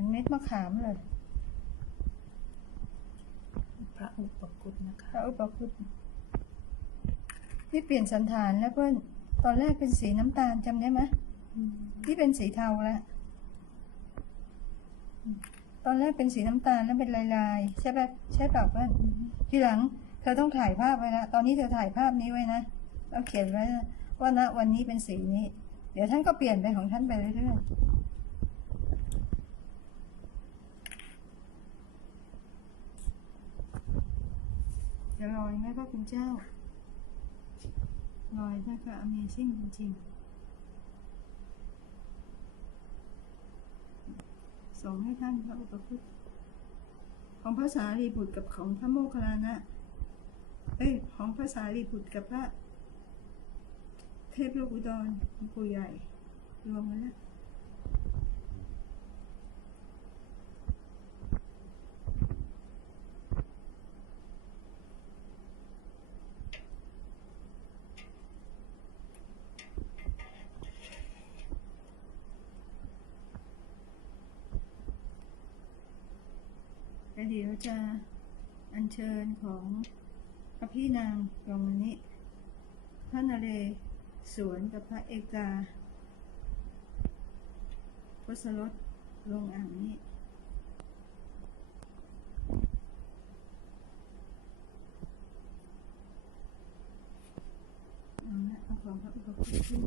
ดมะขามเลย พระอุปคุตนะคะพระอุปคุตนี่เปลี่ยนสันฐานแล้วเพื่อนตอนแรกเป็นสีน้ำตาลจำได้ไหมที่เป็นสีเทาแล้วตอนแรกเป็นสีน้ำตาลแล้วเป็นลายๆ ใช่ปะใช่เปล่าเพื่อนทีหลัง เธอต้องถ่ายภาพไว้ละตอนนี้เธอถ่ายภาพนี้ไว้นะแล้วเขียนไว้นะว่าณวันนี้เป็นสีนี้ เดี๋ยวท่านก็เปลี่ยนไปของท่านไปเรื่อยๆ จะลอยไหมพระคุณเจ้า ลอยถ้าก็ Amazing จริงๆส่งให้ท่านพระอุปคุตของพระสารีบุตรกับของพระโมคคัลลานะ เอ้ย ของพระสารีบุตรกับพระเทพโลกุดรหลปู่ใหญ่รวมกันแล้ว แล้วเดี๋ยวจะอัญเชิญของพระพี่นางตรงนี้พระนเรศวรกับพระเอกาทศรถลงอ่างนี้เอาละเอาของพระอุปคุตขึ้น